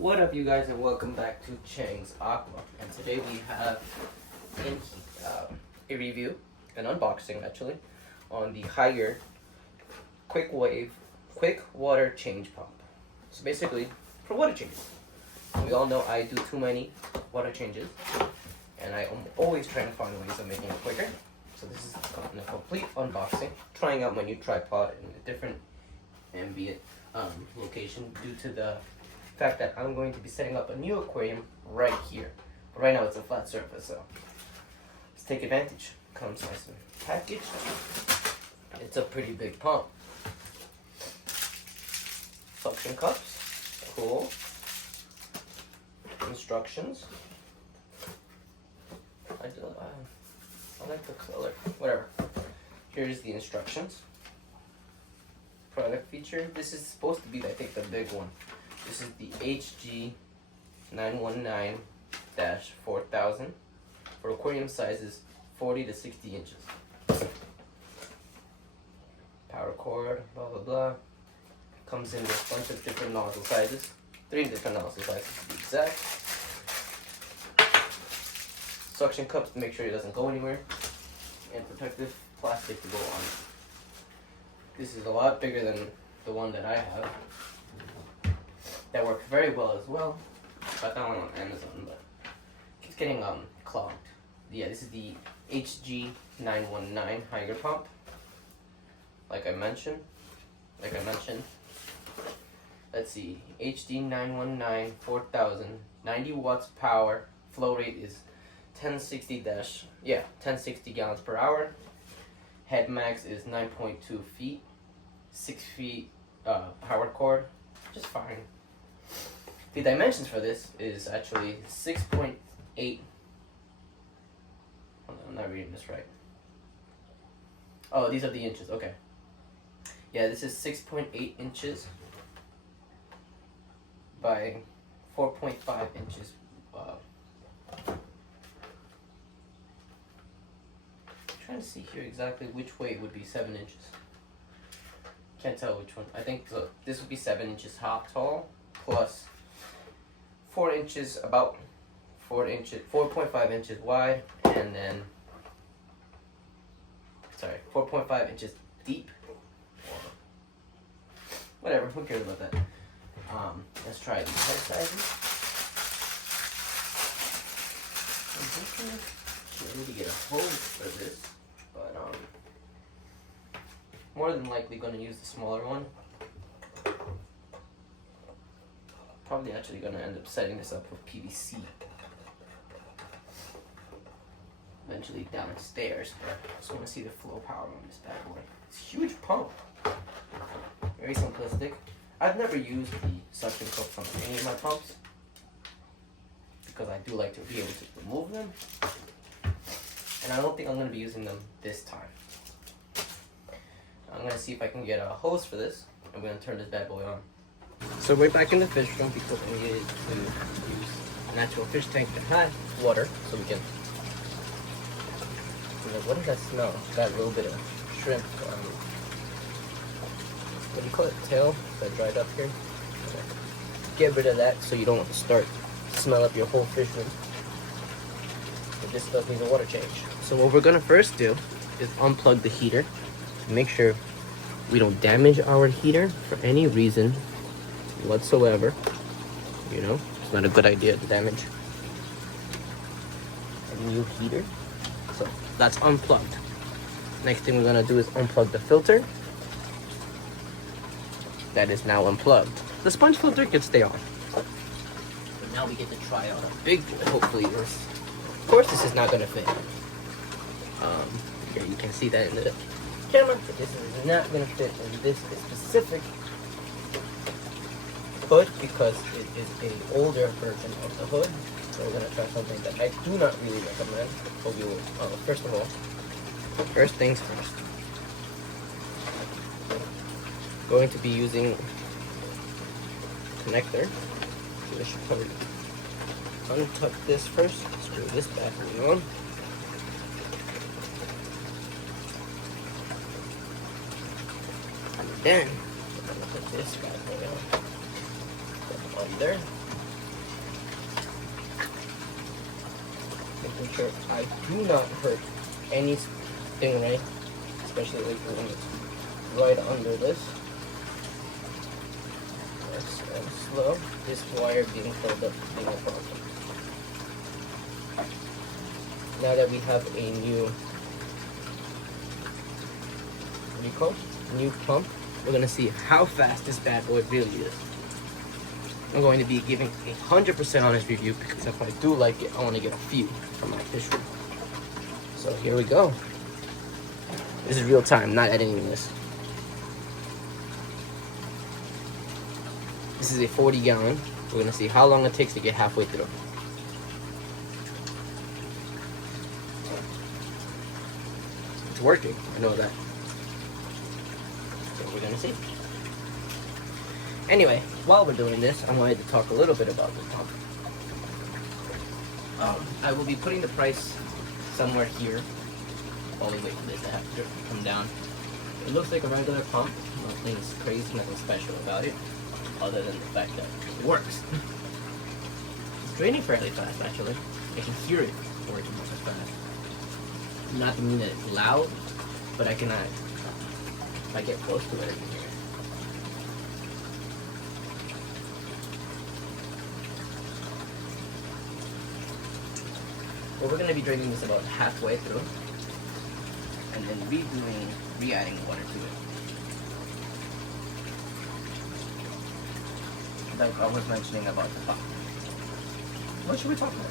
What up, you guys, and welcome back to CHENG'S Aqua. And today we have a review, an unboxing actually, on the Hygger quick water change pump. So basically, for water changes. We all know I do too many water changes, and I am always trying to find ways of making it quicker. So this is a complete unboxing, trying out my new tripod in a different ambient location due to the fact that I'm going to be setting up a new aquarium right here. But right now it's a flat surface, so let's take advantage. Comes nice and packaged. It's a pretty big pump. Suction cups, cool. Instructions. I like the color. Whatever. Here's the instructions. Product feature. This is supposed to be, I think, the big one. This is the HG919-4000 for aquarium sizes 40 to 60 inches. Power cord, blah blah blah. Comes in with a bunch of different nozzle sizes. 3 different nozzle sizes to be exact. Suction cups to make sure it doesn't go anywhere. And protective plastic to go on it. This is a lot bigger than the one that I have. That works very well as well. Got that one on Amazon, but keeps getting clogged. Yeah, this is the HG919 Hygger pump. Like I mentioned. Let's see, HG919-4000, 90 watts power. Flow rate is 1060 gallons per hour. Head max is 9.2 feet. 6 feet power cord, just fine. The dimensions for this is actually 6.8. Hold on, I'm not reading this right. Oh, these are the inches, okay. Yeah, this is 6.8 inches by 4.5 inches. Trying to see here exactly which way it would be 7 inches. Can't tell which one. I think this would be 7 inches tall plus 4 inches, about 4.5 inches wide, and then 4.5 inches deep. Whatever, who cares about that? Let's try these head sizes. I need to get a hose for this, but more than likely going to use the smaller one. Probably actually going to end up setting this up with PVC eventually downstairs, but I just want to see the flow power on this bad boy. It's a huge pump. Very simplistic. I've never used the suction cups on any of my pumps because I do like to be able to remove them, and I don't think I'm going to be using them this time. I'm going to see if I can get a hose for this. I'm going to turn this bad boy on. So we're back in the fish room because we needed to use an actual fish tank that had water, so we can. What does that smell? It's got a little bit of shrimp. What do you call it? Tail that dried up here. Okay. Get rid of that so you don't start smell up your whole fish room. But this does need a water change. So what we're gonna first do is unplug the heater to make sure we don't damage our heater for any reason whatsoever. You know, it's not a good idea to damage a new heater. So that's unplugged. Next thing we're gonna do is unplug the filter. That is now unplugged. The sponge filter can stay on. But now we get to try out a big boy. Hopefully this. Of course this is not gonna fit. Here you can see that in the camera, but this is not gonna fit in this specific hood because it is an older version of the hood. So we're gonna try something that I do not really recommend. But we will, first of all, first things first. Going to be using connector. So this should cover it. Untuck this first. Screw this back on. And then we're gonna put this back on. Under. making sure I do not hurt any stingray, especially like when it's right under this. Nice and slow. This wire being filled up being a problem. Now that we have a new new pump, we're gonna see how fast this bad boy really is. I'm going to be giving 100% honest review because if I do like it, I want to get a few from my fish room. So here we go. This is real time, not editing this. This is a 40-gallon. We're gonna see how long it takes to get halfway through. It's working, I know that. So we're gonna see. Anyway, while we're doing this, I wanted to talk a little bit about the pump. I will be putting the price somewhere here while we wait for this to come down. It looks like a regular pump. Nothing crazy, nothing special about it, other than the fact that it works. It's draining fairly fast, actually. I can hear it working just as fast. Not to mean that it's loud, but I cannot. If I get close to it, I can hear it. Well, we're going to be draining this about halfway through, and then re-adding water to it. Like I was mentioning about the pump. What should we talk about?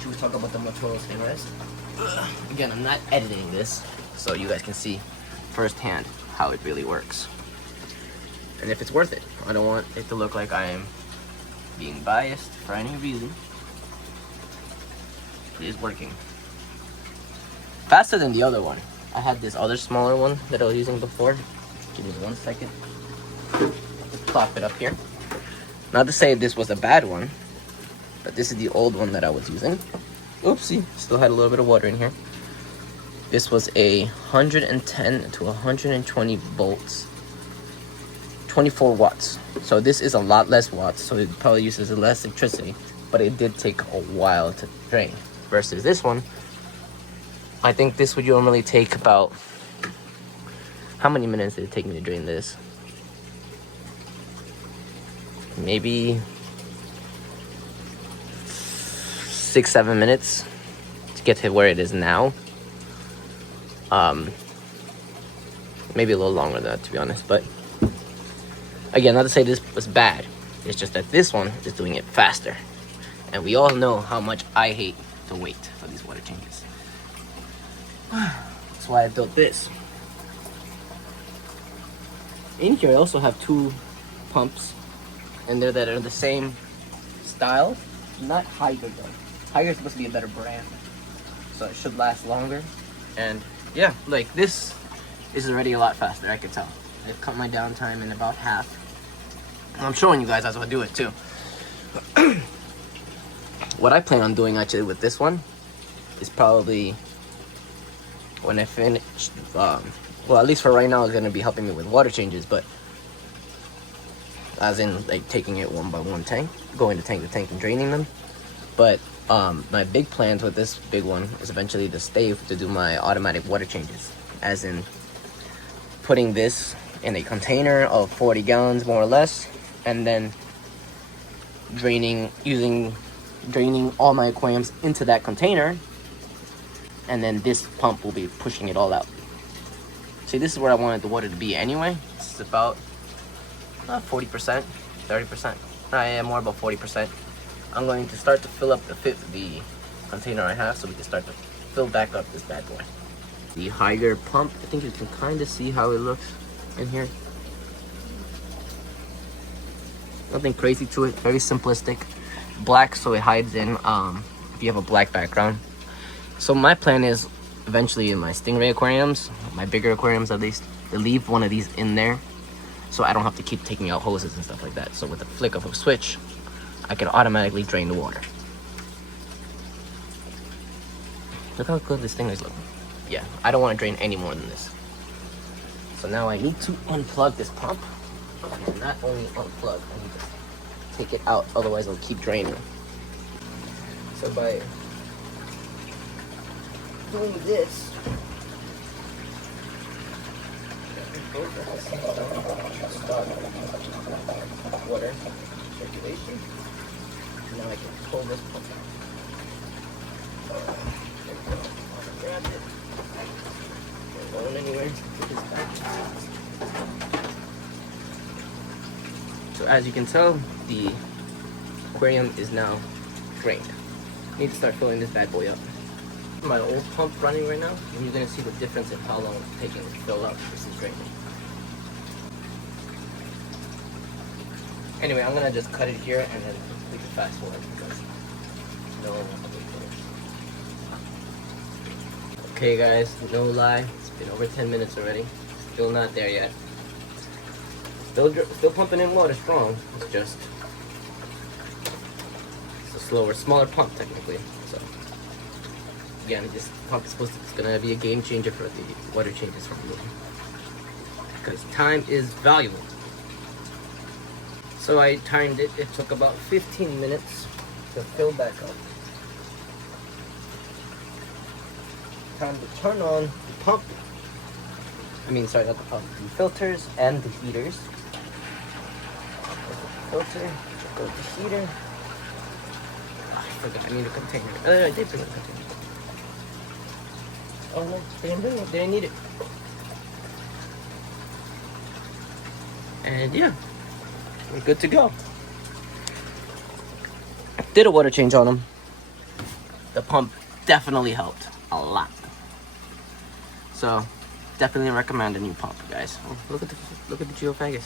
Should we talk about the Motorola Stingrays? Again, I'm not editing this, so you guys can see firsthand how it really works. And if it's worth it. I don't want it to look like I am being biased for any reason. It is working. Faster than the other one. I had this other smaller one that I was using before. Give me 1 second. Just plop it up here. Not to say this was a bad one, but this is the old one that I was using. Oopsie, still had a little bit of water in here. This was a 110 to 120 volts, 24 watts. So this is a lot less watts, so it probably uses less electricity, but it did take a while to drain. Versus this one, I think this would normally take about, how many minutes did it take me to drain this? Maybe 6-7 minutes to get to where it is now. Maybe a little longer than that, to be honest, but again, not to say this was bad. It's just that this one is doing it faster. And we all know how much I hate to wait for these water changes. That's why I built this. In here I also have 2 pumps, and they're that are the same style. Not Hygger though. Hygger is supposed to be a better brand, so it should last longer. And yeah, like this is already a lot faster, I can tell. I've cut my downtime in about half. I'm showing you guys how to do it too. What I plan on doing actually with this one is probably when I finish, well, at least for right now, it's going to be helping me with water changes, but as in like taking it one by one tank, going to tank to tank and draining them. But my big plans with this big one is eventually to stave to do my automatic water changes, as in putting this in a container of 40 gallons more or less, and then draining all my aquariums into that container, and then this pump will be pushing it all out. See, this is where I wanted the water to be anyway. This is about 40%, 30%. I am more about 40%. I'm going to start to fill up the container I have so we can start to fill back up this bad boy. The Hygger pump, I think you can kind of see how it looks in here. Nothing crazy to it, very simplistic. Black so it hides in if you have a black background. So my plan is eventually in my stingray aquariums, my bigger aquariums at least, to leave one of these in there so I don't have to keep taking out hoses and stuff like that. So with the flick of a switch, I can automatically drain the water. Look how good this thing is looking. Yeah, I don't want to drain any more than this. So now I need to unplug this pump. And not only unplug, I need to take it out, otherwise it'll keep draining. So by doing this, start water circulation. Now I can pull this pump out. Grab it. Don't go anywhere. Put this back. So as you can tell, the aquarium is now drained. Need to start filling this bad boy up. My old pump running right now, and you're gonna see the difference in how long it's taking to fill up. This is draining. Anyway, I'm gonna just cut it here and then we can fast forward because no one wants to wait for this. Okay guys, no lie, it's been over 10 minutes already. Still not there yet. Still pumping in water strong. It's just a slower, smaller pump technically. So again, this pump is it's gonna be a game changer for the water changes from me because time is valuable. So I timed it. It took about 15 minutes to fill back up. Time to turn on the pump. I mean, sorry, not the pump. The filters and the heaters. Filter, check out the heater. Oh, I forgot, I need a container. I did bring a container. Oh no, they didn't bring it, they didn't need it. And yeah, we're good to go. Did a water change on them. The pump definitely helped a lot. So, definitely recommend a new pump, guys. Oh, look at the geophagus.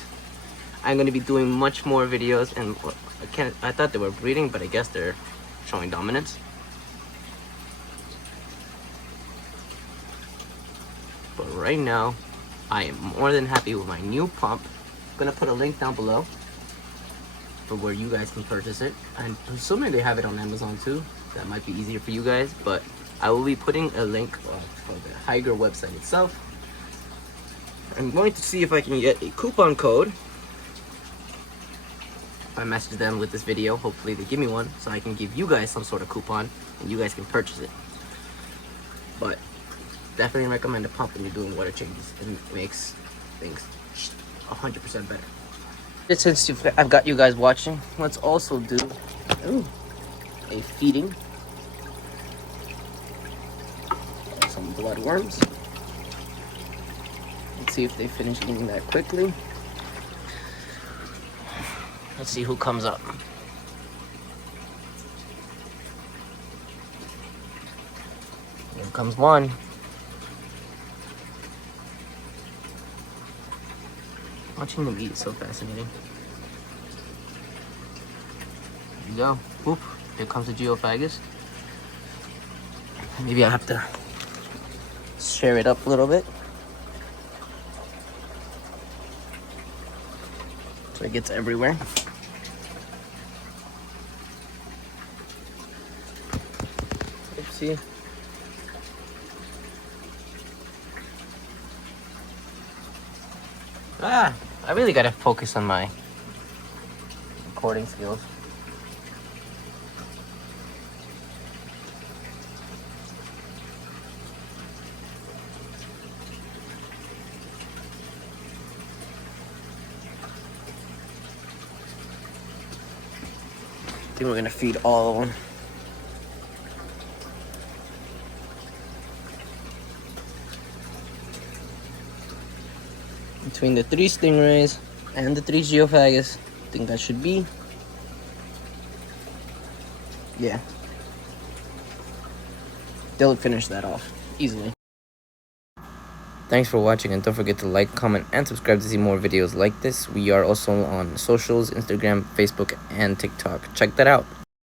I'm gonna be doing much more videos, and I thought they were breeding, but I guess they're showing dominance. But right now, I am more than happy with my new pump. I'm gonna put a link down below for where you guys can purchase it. I'm assuming they have it on Amazon too. That might be easier for you guys, but I will be putting a link for the Hygger website itself. I'm going to see if I can get a coupon code. If I message them with this video, hopefully they give me one so I can give you guys some sort of coupon and you guys can purchase it. But definitely recommend a pump when you're doing water changes. It makes things 100% better. Since I've got you guys watching, let's also do a feeding. Some bloodworms. Let's see if they finish eating that quickly. Let's see who comes up. Here comes one. Watching them eat is so fascinating. There you go. Whoop. Here comes the geophagus. Maybe I'll have to share it up a little bit so it gets everywhere. Oopsie. I really gotta focus on my recording skills. I think we're gonna feed all of them. Between the 3 stingrays and the 3 geophagus, I think that should be. Yeah. They'll finish that off easily. Thanks for watching, and don't forget to like, comment, and subscribe to see more videos like this. We are also on socials, Instagram, Facebook, and TikTok. Check that out.